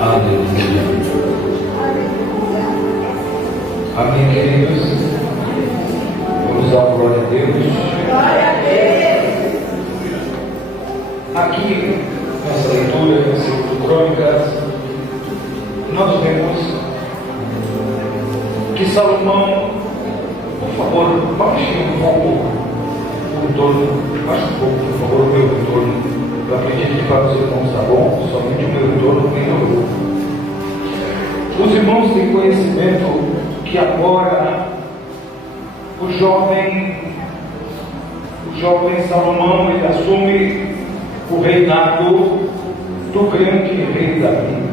Aleluia. Amém, queridos? Vamos dar glória a Deus. Glória a Deus. Aqui, nessa leitura, nesse livro de Crônicas, nós vemos que Salomão, por favor, baixe um pouco o retorno, baixe um pouco, por favor, o meu retorno. Eu acredito que para os irmãos está bom, somente o meu retorno melhorou. Os irmãos têm conhecimento que agora o jovem Salomão, ele assume o reinado do grande rei Davi.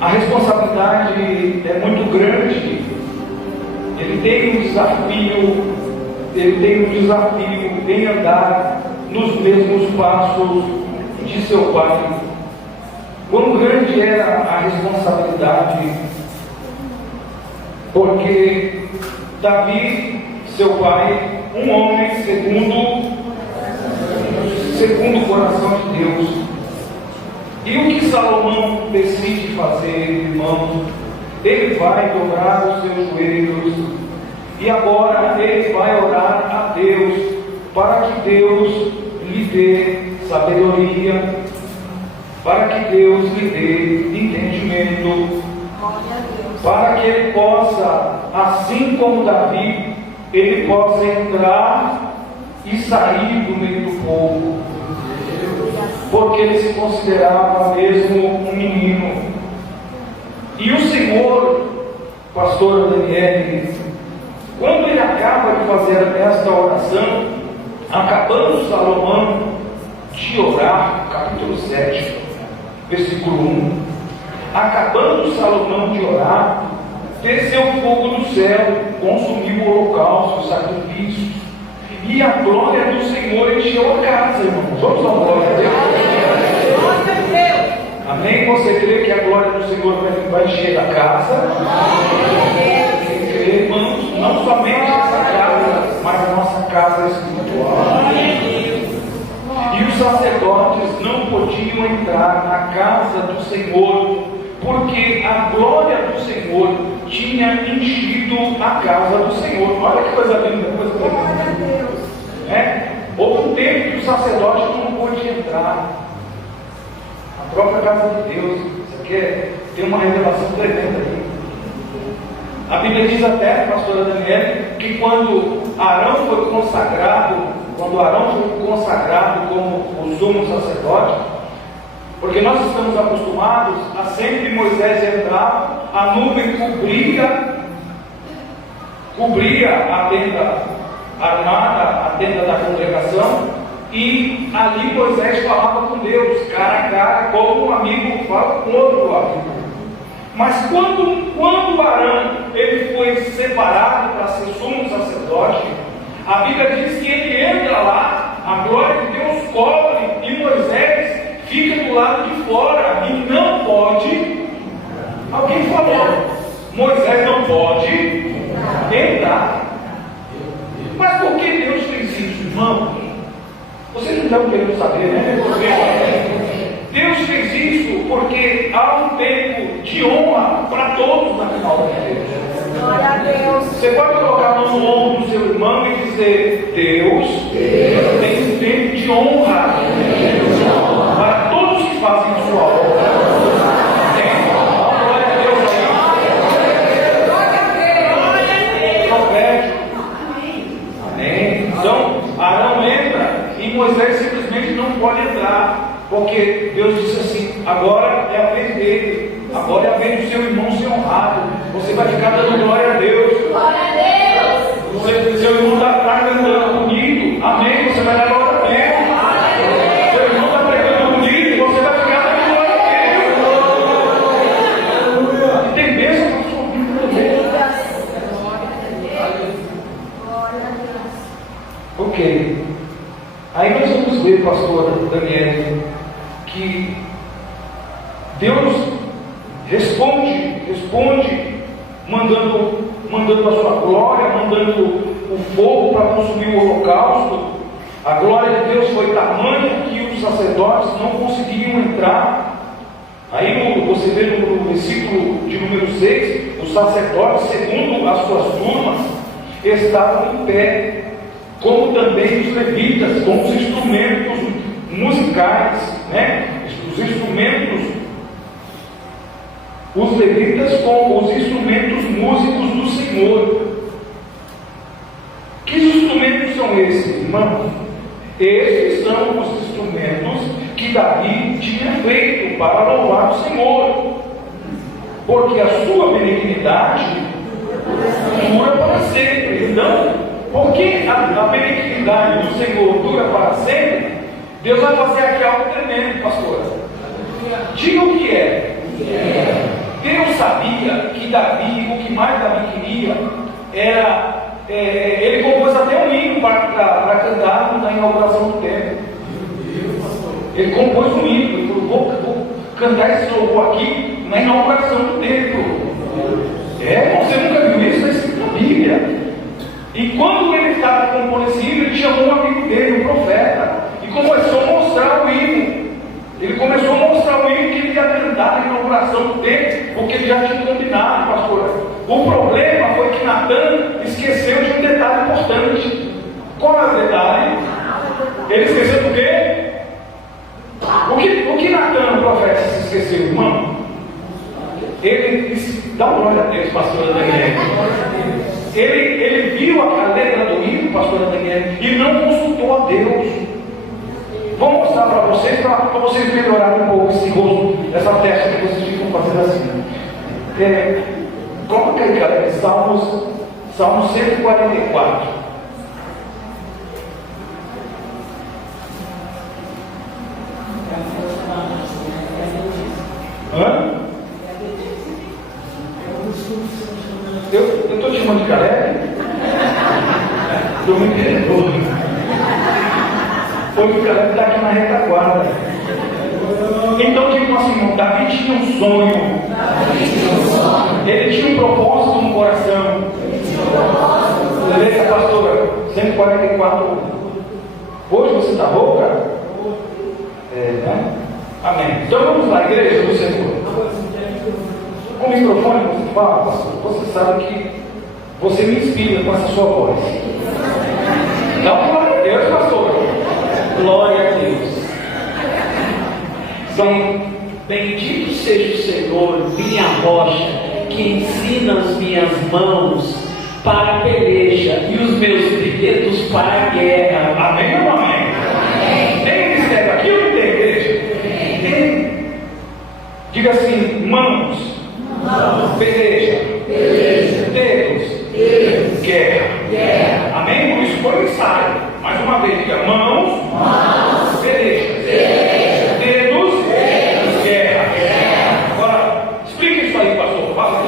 A responsabilidade é muito grande. Ele tem um desafio em andar nos mesmos passos de seu pai. Quão grande era a responsabilidade, porque Davi, seu pai, um homem segundo o coração de Deus. E o que Salomão decide fazer, irmãos? Ele vai dobrar os seus joelhos e agora ele vai orar a Deus para que Deus lhe dê sabedoria, para que Deus lhe dê entendimento, para que ele possa, assim como Davi, ele possa entrar e sair do meio do povo, porque ele se considerava mesmo um menino. E o Senhor, pastor Daniel, quando ele acaba de fazer esta oração, acabando Salomão de orar, capítulo 7, versículo 1, acabando Salomão de orar, desceu fogo do céu, consumiu o holocausto, o sacrifício, e a glória do Senhor encheu a casa, irmãos. Vamos dar uma glória a Deus? Glória a Deus. Amém? Você crê que a glória do Senhor vai encher a casa? Quem crê, irmãos, não somente essa casa, mas a nossa casa espiritual. E os sacerdotes não podiam entrar na casa do Senhor, porque a glória do Senhor tinha enchido a casa do Senhor. Olha que coisa linda, coisa linda. Houve um tempo que o sacerdote não pôde entrar na própria casa de Deus. Isso aqui tem uma revelação tremenda aqui. A Bíblia diz até, pastora Daniela, que quando Arão foi consagrado como o sumo sacerdote, porque nós estamos acostumados a sempre Moisés entrar, a nuvem cobria a tenda armada, a tenda da congregação, e ali Moisés falava com Deus, cara a cara, como um amigo fala com outro amigo. Mas quando Arão ele foi separado para ser sumo sacerdote, a Bíblia diz que ele entra lá, a glória de Deus cobre, e Moisés fica do lado de fora, e não pode. Alguém falou, Moisés não pode entrar. Mas por que Deus fez isso, irmão? Vocês não estão querendo saber, né? Deus fez isso porque há um tempo de honra para todos na final da igreja. Glória a Deus. Você pode colocar a mão no ombro do seu irmão e dizer: Deus tem um tempo de honra para todos que fazem a sua obra. Arão entra e Moisés simplesmente não pode entrar, porque Deus disse assim: agora é a vez dele, agora é a vez do seu irmão ser honrado. Você vai ficar dando glória a Deus. Glória a Deus. Seu irmão está cantando bonito, amém? Você vai dar glória a Deus. Seu irmão está pregando bonito, você vai ficar dando glória a Deus. E tem bênção para a sua vida também. Ok. Aí nós vamos ver, pastor Daniel, que Deus responde mandando a sua glória, mandando o fogo para consumir o holocausto. A glória de Deus foi tamanha que os sacerdotes não conseguiam entrar. Aí você vê no versículo de número 6, os sacerdotes, segundo as suas turmas, estavam em pé, como também os levitas, com os instrumentos musicais, né? Os instrumentos, os levitas com os instrumentos músicos do Senhor. Que instrumentos são esses, irmãos? Esses são os instrumentos que Davi tinha feito para louvar o Senhor, porque a sua benignidade dura para sempre. Então, porque a benignidade do Senhor dura para sempre, Deus vai fazer aqui algo tremendo, pastora. Diga o que é. Deus sabia que Davi, o que mais Davi queria era, ele compôs até um hino para cantar na inauguração do templo. Ele compôs um hino, ele falou, vou cantar esse louvor aqui na inauguração do templo. Você nunca viu isso? Está escrito na Bíblia. E quando ele estava compondo esse hino, ele chamou um amigo dele, um profeta, e começou a mostrar o hino. Ele começou a mostrar o hino que ele ia cantar na inauguração do templo, porque ele já tinha combinado, pastor. O problema foi que Natan esqueceu de um detalhe importante. Qual é o detalhe? Ele esqueceu do quê? O que Natan, o profeta, se esqueceu, irmão? Ele dá uma olhada deles, pastora Daniel. Ele viu a letra do hino, pastora Daniel, e não consultou a Deus. Vou mostrar para vocês melhorarem um pouco esse rosto, essa testa que vocês ficam fazendo assim. Coloca aí, galera, Salmo 144. Hã? Eu estou te chamando de Caleb? Estou muito nervoso. Foi o Caleb está aqui na retaguarda. Então, tipo assim, Davi tinha um sonho. Ele tinha um propósito no coração. Beleza, pastora? 144. Hoje você está rouca? Né? Amém. Então vamos lá, igreja do Senhor. Com o microfone você fala, pastor. Você sabe que você me inspira com essa sua voz. Dá uma glória a Deus, pastor. Glória a Deus. Bendito seja o Senhor, minha rocha, que ensina as minhas mãos para a peleja e os meus dedos para a guerra. Amém ou não amém? Tem mistério aqui ou não tem, igreja? Tem. Diga assim, mãos, peleja, dedos, guerra. Amém? Por isso foi um ensaio. Mais uma vez, diga mãos, peleja, dedos, guerra. Agora, explica isso aí, pastor. Fala.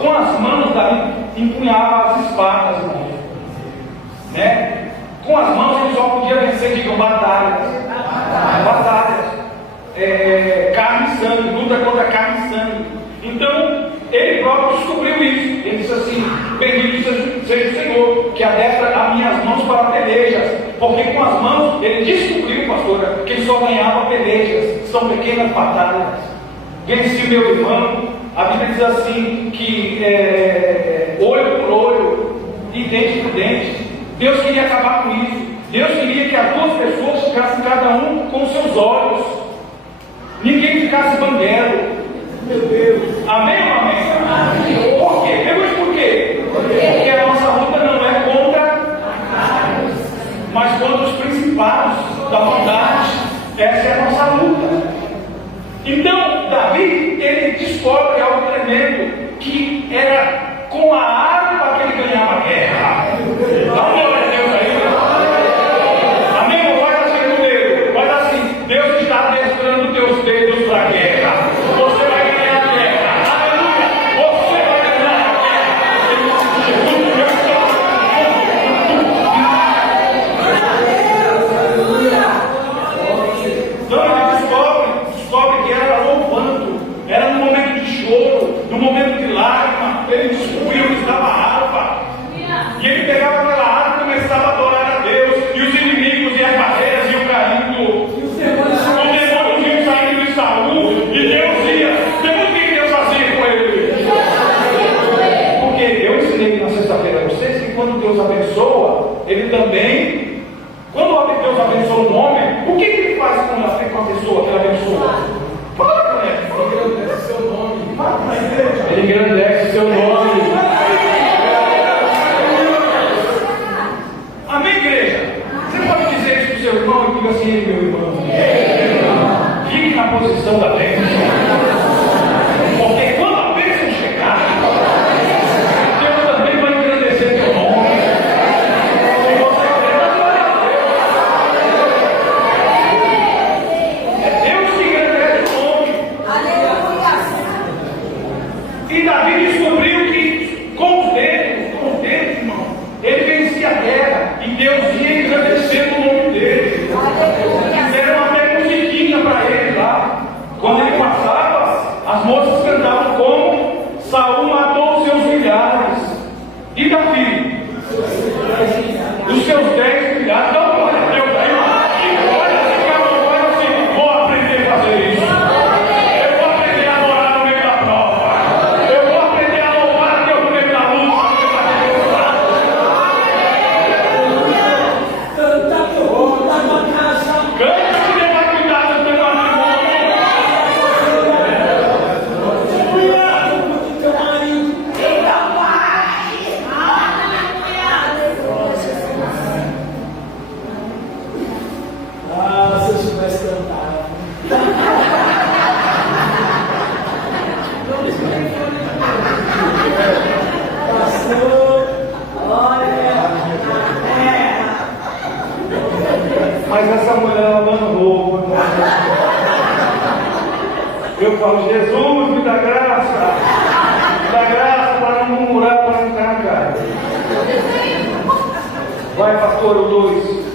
Com as mãos, Davi empunhava as espadas, irmão. Né? Com as mãos ele só podia vencer, digam, batalhas. Carne e sangue, luta contra carne e sangue. Então, ele próprio descobriu isso. Ele disse assim: bendito seja o Senhor, que adestra as minhas mãos para pelejas. Porque com as mãos, ele descobriu, pastora, que ele só ganhava pelejas. São pequenas batalhas. Venci meu irmão. A Bíblia diz assim, que olho por olho e dente por dente. Deus queria acabar com isso. Deus queria que as duas pessoas ficassem cada um com os seus olhos. Ninguém ficasse banguelo. Meu Deus. Amém ou amém? Amém. Por quê? Pergunte por quê? Porque a nossa luta não é contra, mas contra os principados da maldade. Essa é a nossa luta. Então, Davi, ele descobre algo tremendo, que era com a arma que ele ganhava a guerra. Dá uma glória a Deus aí. Amém? Ou faz assim comigo? Faz assim: Deus está adestrando teus dedos para a guerra. Você vai ganhar a guerra. com a fé com a pessoa que ela abençoa? Fala com ela. Ele engrandece seu nome. Fala com a igreja. Ele engrandece seu nome. Amém, igreja? Você pode dizer isso para o seu irmão e diga assim: meu irmão, fique na posição da bênção. Porque quando a bênção chegar, Deus também vai engrandecer teu nome. Se você é Deus que engrandece o nome. E Davi descobriu que com os dedos, irmão, ele vencia a guerra e Deus ia engrandecer o nome dele. Fizeram até musiquinha para ele lá. Quando ele passava, as moças cantavam como Saul matou os seus milhares. E Davi? Os seus 10 milhares. Então, glória a Deus aí. E olha, se calma, assim, vou aprender a fazer isso. Eu vou aprender a adorar no meio da prova. Eu vou aprender a louvar a Deus no meio da luta. Canta que eu vou dar uma casa. Canta que Deus vai cuidar do teu matrimônio. Ah, se eu soubesse cantar. Pastor, olha. Mas essa mulher lavando roupa, irmão. Eu falo: Jesus, me dá graça para não murmurar, para não ficar na cara. Vai, pastor, o 2.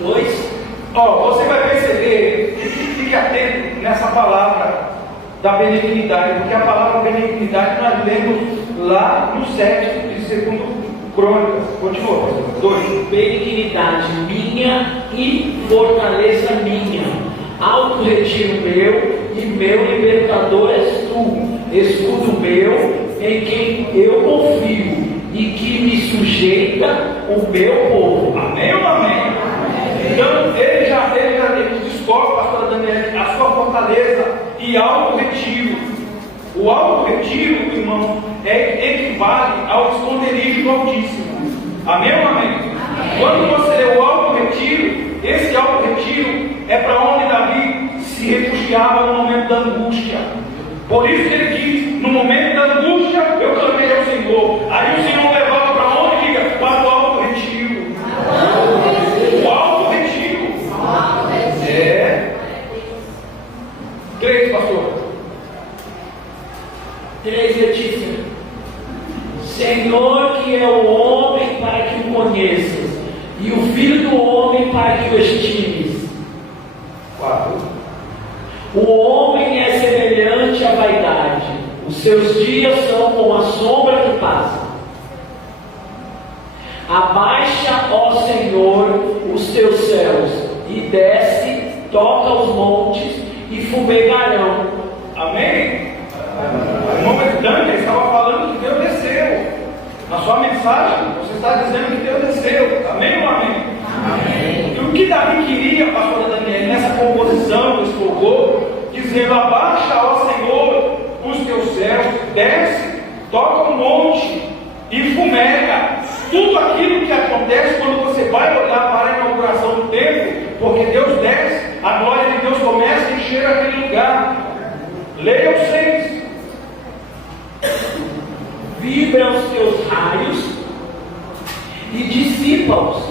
2. Você vai perceber, fique atento nessa palavra da benignidade, porque a palavra benignidade nós lemos lá no 7 de 2 Crônicas. Continua, pastor. 2. Benignidade minha e fortaleza minha, alto retiro meu e meu libertador és tu, escudo meu em quem eu confio e que me sujeita o meu povo. Amém ou amém? Então ele já descobre, pastor Daniel, a sua fortaleza e alto retiro. O alto retiro, irmão, equivale ao esconderijo do Altíssimo. Amém ou amém? Quando você lê o alto retiro, esse alto retiro é para onde Davi se refugiava no momento da angústia. Por isso que ele diz: no momento da angústia eu clamei ao Senhor. Aí o Senhor levava para onde? Diga: para o alto retiro. O alto retiro. É. 3, pastor. 3, Letícia. Senhor, que é o homem para que o conheças, e o filho do homem para que o estimes. 4. O homem é semelhante à vaidade, os seus dias são como a sombra que passa. Abaixa, ó Senhor, os teus céus, e desce, toca os montes, e fumegarão. Amém? O irmão Dante estava falando que Deus desceu. Na sua mensagem, você está dizendo que Deus desceu. Amém ou amém? Amém. E o que Davi queria, pastor Daniel, nessa composição desse louvor, dizendo: abaixa, ó Senhor, os teus céus, desce, toca o monte e fumega. Tudo aquilo que acontece quando você vai olhar para a inauguração do templo, porque Deus desce, a glória de Deus começa a encher aquele lugar. Leia os 6. Vibra os teus raios e dissipa-os,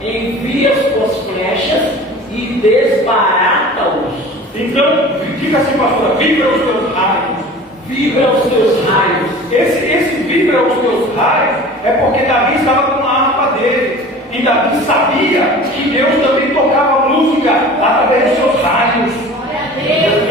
envia as tuas flechas e desbarata-os. Então, diga assim, pastora: vibra os teus raios. Vibra os teus raios. Esse vibra os teus raios é porque Davi estava com a harpa dele. E Davi sabia que Deus também tocava música através dos seus raios.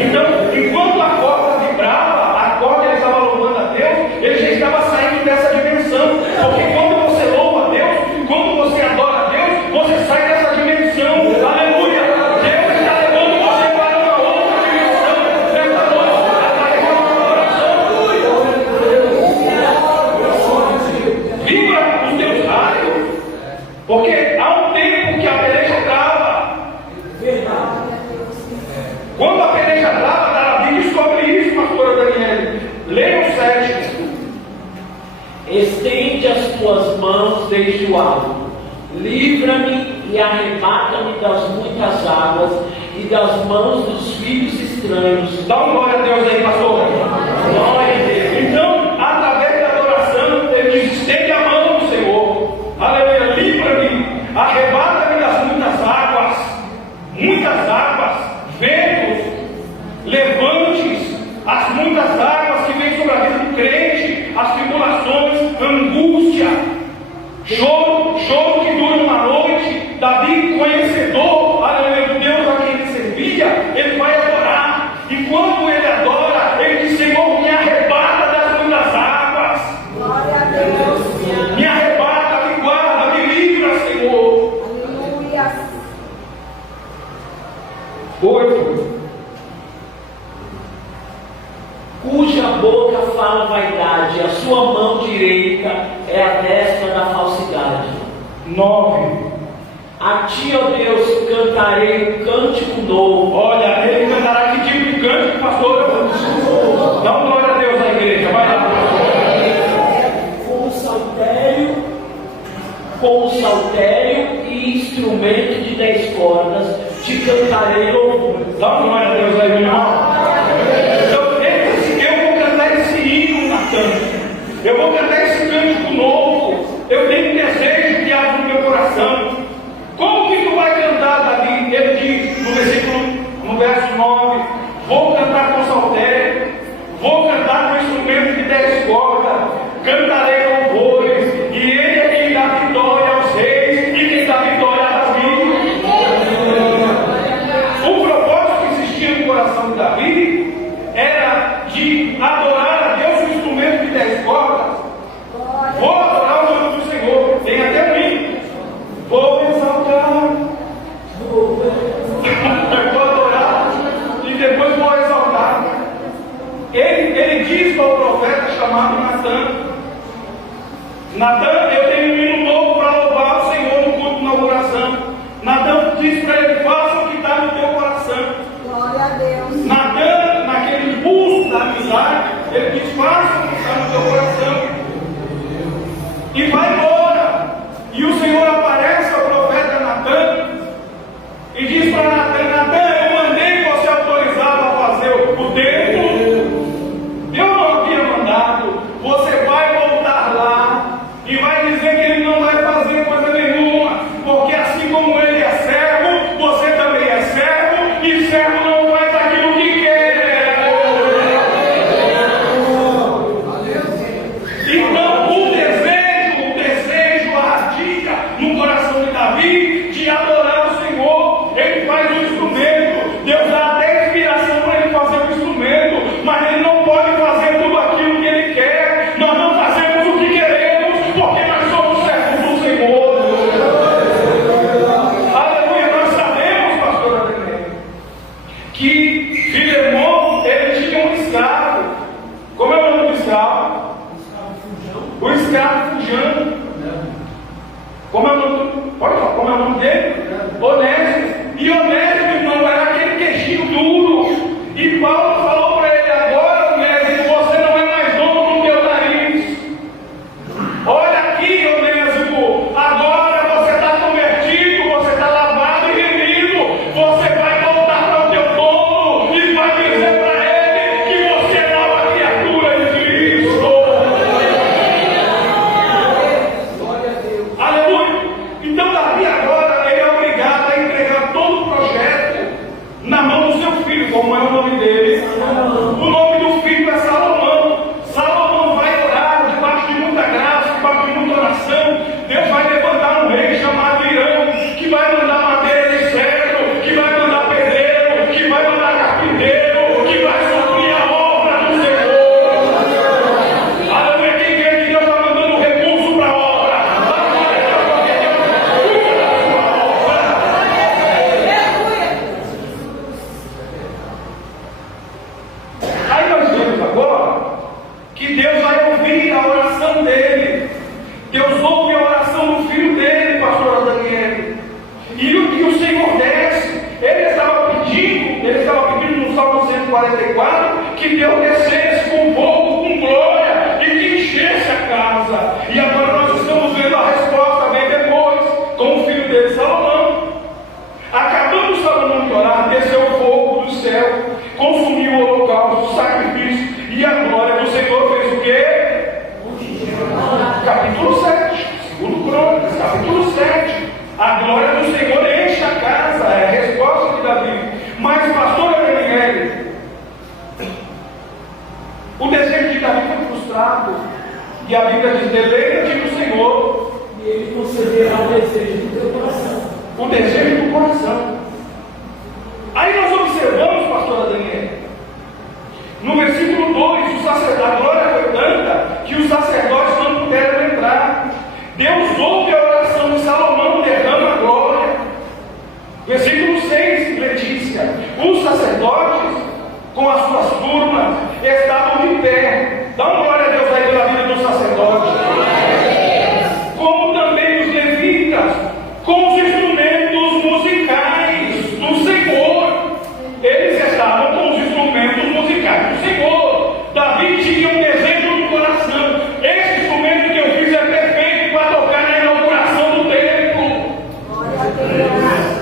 Então, enquanto a corda vibrava, a corda ele estava louvando a Deus, ele já estava saindo dessa dimensão. Porque quando você louva a Deus, quando você adora a Deus, você sai dessa dimensão. Aleluia! Deus está levando você para uma outra dimensão. Nessa noite, está levando uma oração. Vibra os teus raios, porque há um tempo desde o alto: livra-me e arrebata-me das muitas águas e das mãos dos filhos estranhos. Dá uma glória a Deus aí, pastor. Glória a Deus. Então, através da adoração, ele diz: estende a mão do Senhor. Aleluia. Livra-me, arrebata-me das muitas águas, ventos, levantes, as muitas águas que vêm sobre a vida do crente, as tribulações, angústia, choro que dura uma noite. Davi, conhecedor, aleluia, do Deus a quem ele servia, ele vai adorar. E quando ele adora, ele diz: Senhor, me arrebata das muitas águas. Glória a Deus. Me arrebata, me guarda, me livra, Senhor. Aleluia. 8. Cuja boca fala vaidade, a sua mão direita é a destra da falsidade. 9. A ti, ó Deus, cantarei um cântico novo. Olha, ele cantará que tipo de cântico, pastor? Dá uma glória a Deus na igreja, vai lá. Com saltério e instrumento de 10 cordas, te cantarei louvor. Dá uma glória a Deus aí, meu irmão. Então, ele disse: eu vou cantar esse hino, Natan. Eu vou cantar esse cântico novo. Eu tenho um desejo que abre no meu coração. Como que tu vai cantar, Davi? Ele diz no verso 9: vou cantar com saltério, vou cantar com instrumento de 10 cordas, cantarei louvores, e ele é quem dá vitória aos reis e quem dá vitória a Davi. O propósito que existia no coração de Davi era de adorar a Deus com um instrumento de 10 cordas. Vou adorar o nome do Senhor. Tem até um hino. Vou exaltar, vou adorar e depois vou exaltar. Ele diz para o profeta chamado Natan: Natan, eu tenho um hino novo para louvar o Senhor no culto de inauguração. Natan diz para ele: faça o que está no teu coração. Glória a Deus. Natan, naquele impulso da amizade, ele diz: faça o que está no teu coração. E vai embora. E o Senhor aparece ao profeta Natan e diz para Natan: Natan, eu mandei você autorizado a fazer o templo. Eu não havia mandado. Você vai voltar lá e vai dizer que ele não vai fazer coisa nenhuma, porque assim como ele é servo, você também é servo, e servo não faz aquilo que quer. Então o desejo ardia no coração de Davi de adorar o Senhor. Ele faz o instrumento. Deus dá até inspiração para ele fazer o instrumento, mas ele não pode fazer tudo aquilo que ele quer. Nós não fazemos o que queremos, porque nós somos servos do Senhor. Aleluia. Nós sabemos, pastor Ademir, que Filemão, ele tinha um escravo. Como é o nome do escravo? O escravo Fujão. Como é o nome? Pode falar, como é o nome dele? Onésimo. E Onésimo, irmão, era aquele queixinho duro. E Paulo falou para ele: agora, Onésimo, você não é mais dono do teu nariz. Olha aqui, Onésimo, agora você está convertido, você está lavado e remido. Você vai voltar para o teu dono e vai dizer para ele que você é nova criatura em Cristo. Aleluia. Então Davi agora ele é obrigado a entregar todo o projeto na mão do seu filho. Como é o nome dele? O nome do filho é Salomão. Salomão vai orar debaixo de muita graça, debaixo de muita oração. Deus vai levantar um rei chamado Irão, que vai mandar madeira de cedro, que vai mandar pedreiro, que vai mandar carpinteiro, que vai suprir a obra do Senhor. Aleluia. Quem quer que Deus está mandando recurso para a obra? Aí nós vemos agora que Deus vai ouvir a oração dele. Deus ouve a oração do filho dele, pastor Daniel. E o que o Senhor desce, ele estava pedindo no Salmo 144 que Deus descesse com fogo, com glória, e que enchesse a casa. E agora nós estamos vendo a resposta E a Bíblia diz: deleita-te no Senhor, e Ele concederá o desejo do teu coração. o desejo do coração. Aí nós observamos, pastora Daniela, no versículo 2, a glória foi tanta que os sacerdotes não puderam entrar. Deus ouve a oração de Salomão, derrama a glória. Versículo 6, Letícia: os sacerdotes, com as suas turmas, estavam de pé. Dá uma glória a Deus aí pela vida dos sacerdotes. Como também os levitas, com os instrumentos musicais do Senhor. Eles estavam com os instrumentos musicais do Senhor. Davi tinha um desejo no coração. Esse instrumento que eu fiz é perfeito para tocar na inauguração do templo. Glória a Deus.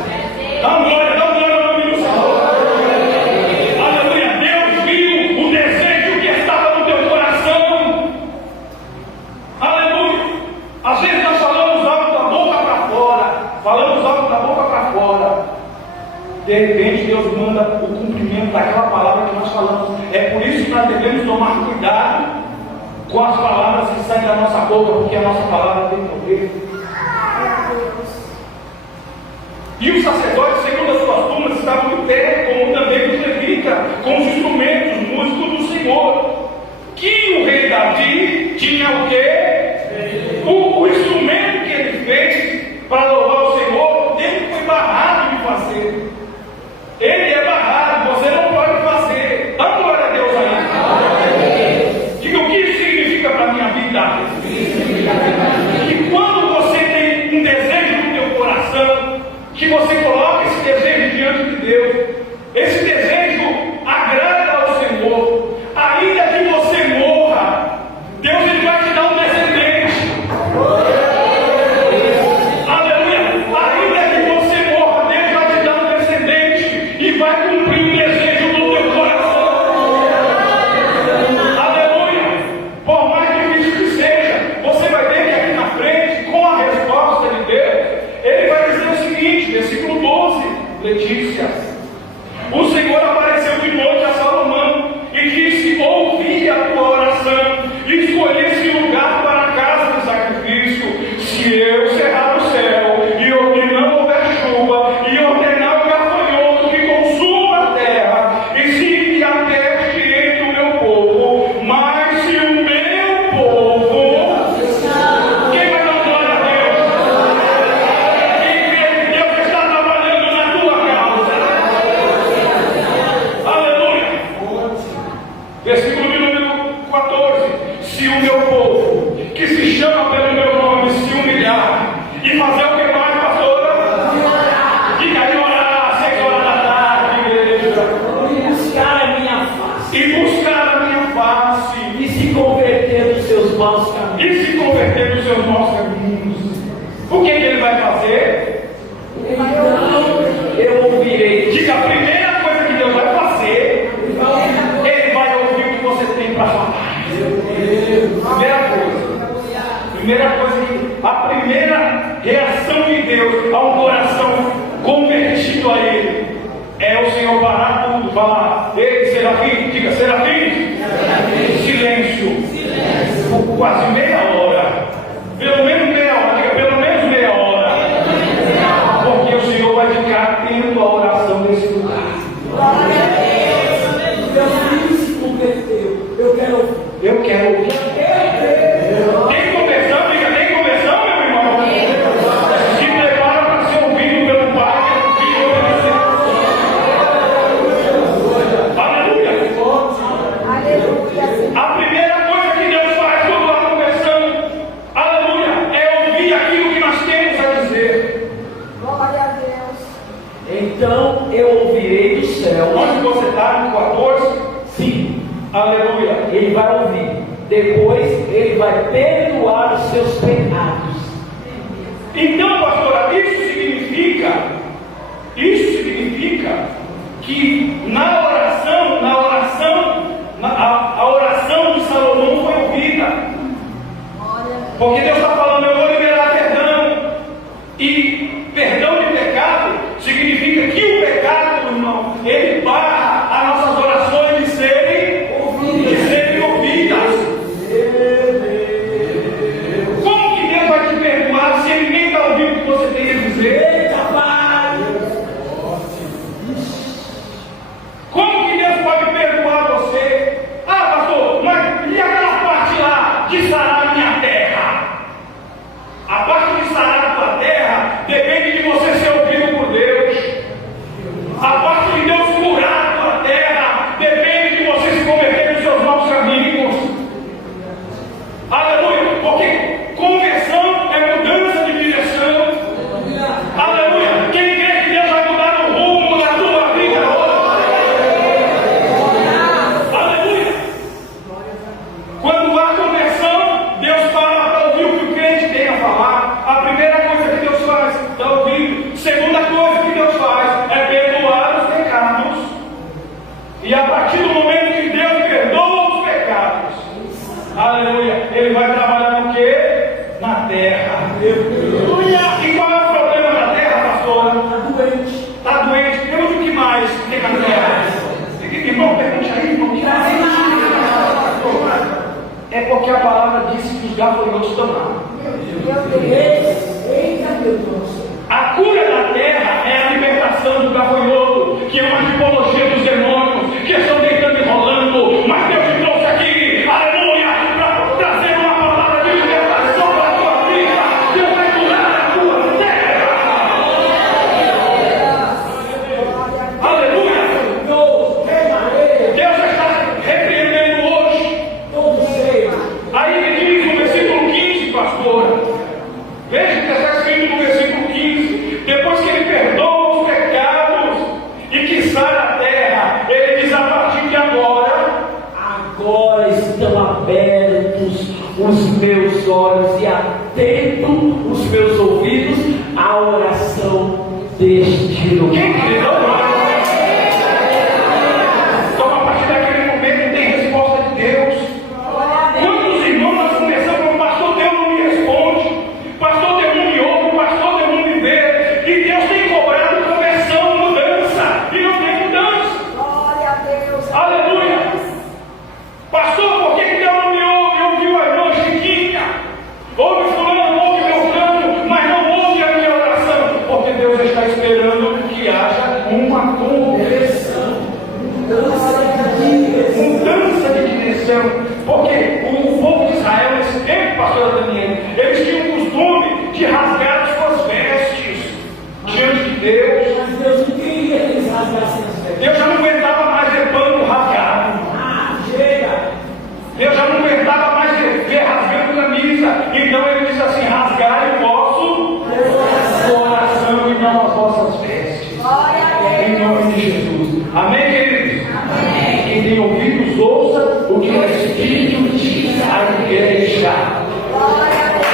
Dá glória ao nome do Senhor. Aleluia. Deus viu o desejo que estava no teu coração. Aleluia. Às vezes nós falamos algo da boca para fora. Falamos algo da boca para fora. De repente Deus manda o cumprimento daquela palavra que nós falamos. É por isso que nós devemos tomar cuidado com as palavras que saem da nossa boca, porque a nossa palavra tem poder. E os sacerdotes, segundo as suas turmas, estavam de pé, como também os levitas, com os instrumentos músicos do Senhor. Que o rei Davi tinha o quê? O instrumento que ele fez para louvar o Senhor, ele foi barrado de fazer. Ele é barrado, você não pode fazer. Dá glória a Deus aí. Diga o que isso significa para a minha vida. Que quando você tem um desejo no teu coração, que você coloca esse desejo diante de Deus, esse desejo agrada ao Senhor, ainda que você morra, Deus ele vai te dar um descendente. Aleluia. Ainda que você morra, Deus vai te dar um descendente e vai cumprir o desejo do teu coração. Aleluia. Por mais difícil que seja, você vai ver que aqui na frente, com a resposta de Deus, ele vai dizer o seguinte, versículo 12, Letícia: o Senhor apareceu de noite a Salomão e disse: ouvi a tua oração e escolhi esse lugar para a casa de sacrifício. Se eu cerrar o céu e não houver chuva, e ordenar o gafanhoto que consuma a terra, e se me a peste entre o meu povo, mas se o meu povo... Quem vai dar glória a Deus? Quem crê que Deus está trabalhando na tua causa? Aleluia. Versículo de número 14: se o meu povo, que se chama pelo meu nome, se humilhar e fazer o que mais, pastora? Diga aí, orar, 6 horas da tarde, igreja. E buscar a minha face. E buscar a minha face. E se converter dos seus maus caminhos. E se converter dos seus maus caminhos. O que ele vai fazer? Então eu ouvirei. Diga, a primeira coisa que Deus vai fazer, ele vai ouvir o que você tem para falar. A primeira reação de Deus a um coração convertido a Ele é o Senhor parar tudo, falar: ei, serafim, diga, serafim, silêncio. Por quase meia hora, pelo menos meia hora, diga, pelo menos meia hora, porque o Senhor vai ficar atento à oração desse lugar. Meu filho se converteu. Eu quero ouvir. Tem conversão, diga, tem conversão, meu irmão? Se prepara para ser ouvido pelo Pai, Filho e Aleluia. Aleluia. A primeira coisa que Deus faz quando há conversão, aleluia, é ouvir aquilo que nós temos a dizer. Glória a Deus. Então eu ouvirei do céu. Onde você está, no 14? Sim, Aleluia. ele vai ouvir. Depois ele vai perdoar os seus pecados. Então, pastora, isso significa que na oração, a oração de Salomão foi ouvida. Porque Deus está falando: eu vou liberar perdão. E perdão de pecado significa que o pecado, irmão, ele barra as nossas orações de serem ouvidas. que tem na terra? Irmão, pergunte aí, irmão. É porque a palavra disse que os gafanhotos estão lá. A cura da terra é a libertação do gafanhoto, que é uma tipologia dos demônios, que estão deitando e rolando. Mas Deus te trouxe aqui, aleluia, para trazer uma palavra de libertação para a tua vida. Deus vai curar a tua terra. Aleluia. Deus está repreendendo hoje. Aí ele diz no versículo 15, pastora. Veja que está escrito no versículo 15. Depois que ele perdoa os pecados e que sara a terra, ele diz: a partir de agora estão abertos os meus olhos e atento os meus ouvidos à oração deste lugar. Quem crê? Então, a partir daquele momento, tem resposta de Deus. Quantos irmãos nós começamos, pastor, Deus não me responde, pastor, Deus não me ouve, pastor, Deus não me vê, e Deus tem cobrado conversão, mudança, e não tem mudança. Glória a Deus. Aleluia. Pastor, por que Deus não me ouve? Ouviu a irmã Chiquinha, ouve fulano, ouve Beltrano, mas não ouve a minha oração, porque Deus está esperando que haja uma conversão. Mudança de direção. Porque o povo de Israel, nesse tempo, pastor Daniel, eles tinham o costume de rasgar as suas vestes diante de Deus. Mas Deus não queria que eles rasgassem as vestes. Deus já não aguentava mais ver pano rasgado. Chega! Deus já não aguentava mais ver rasgando camisa. Então ele disse assim: rasgai o vosso coração e não as vossas vestes. Glória a Deus. Em nome de Jesus. Amém, queridos? Amém. Quem tem ouvidos, ouça o que o Espírito diz à igreja. Glória a Deus.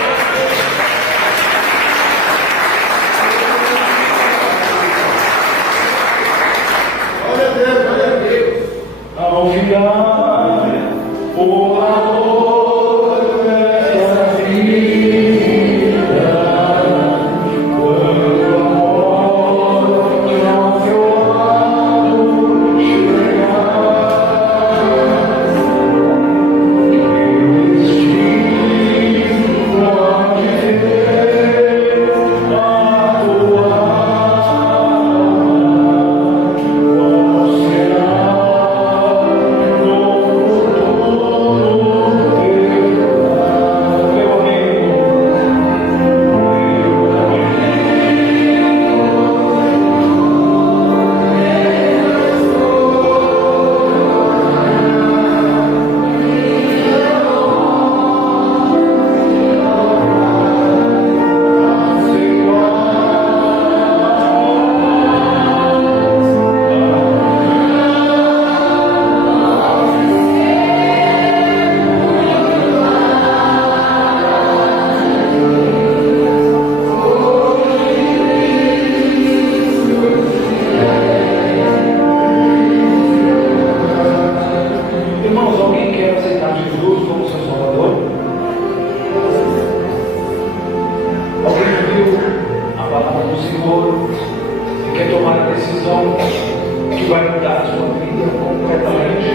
Glória a Deus, glória a Deus. Ao ficar o amor dessa vida, quando a morte ao seu lado chegar, meu destino pode ter a tua Irmãos, alguém quer aceitar Jesus como seu Salvador? Alguém ouviu a palavra do Senhor e quer tomar a decisão que vai mudar a sua vida completamente?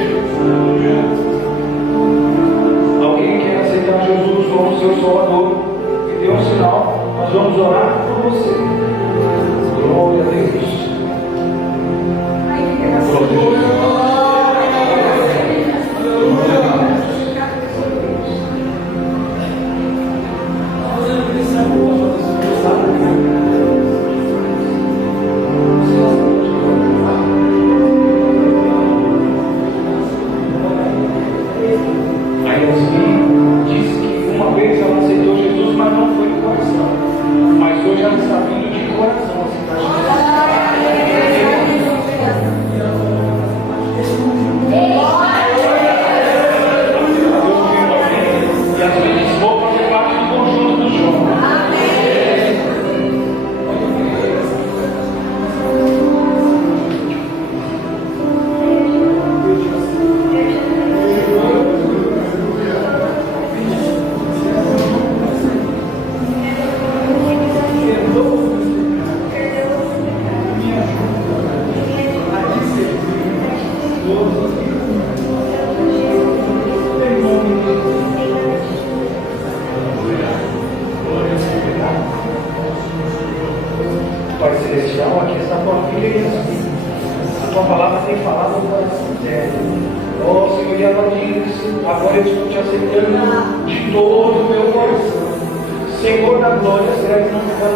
Alguém quer aceitar Jesus como seu Salvador e dê um sinal? Nós vamos orar por você. Glória a Deus. Glória a Deus. especial aqui está a tua filha e assim. A tua palavra tem falado no coração dela. Oh Senhor, e ela diz, agora eu estou te aceitando de todo o meu coração. Senhor da glória, será que não ficava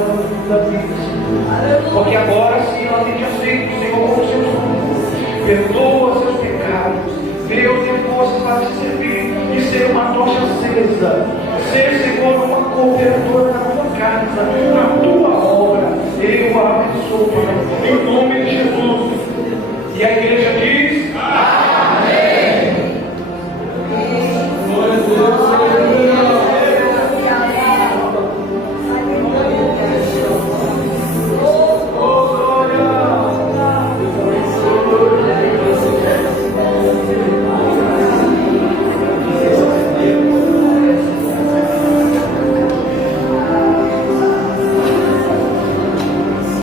da vida, Senhor? Porque agora sim ela tem te aceito, Senhor, como seu filho. Perdoa seus pecados. Deus, tem força para te servir e ser uma tocha acesa. Ser, Senhor, uma cooperadora na tua casa, na tua obra. Eu abençoo,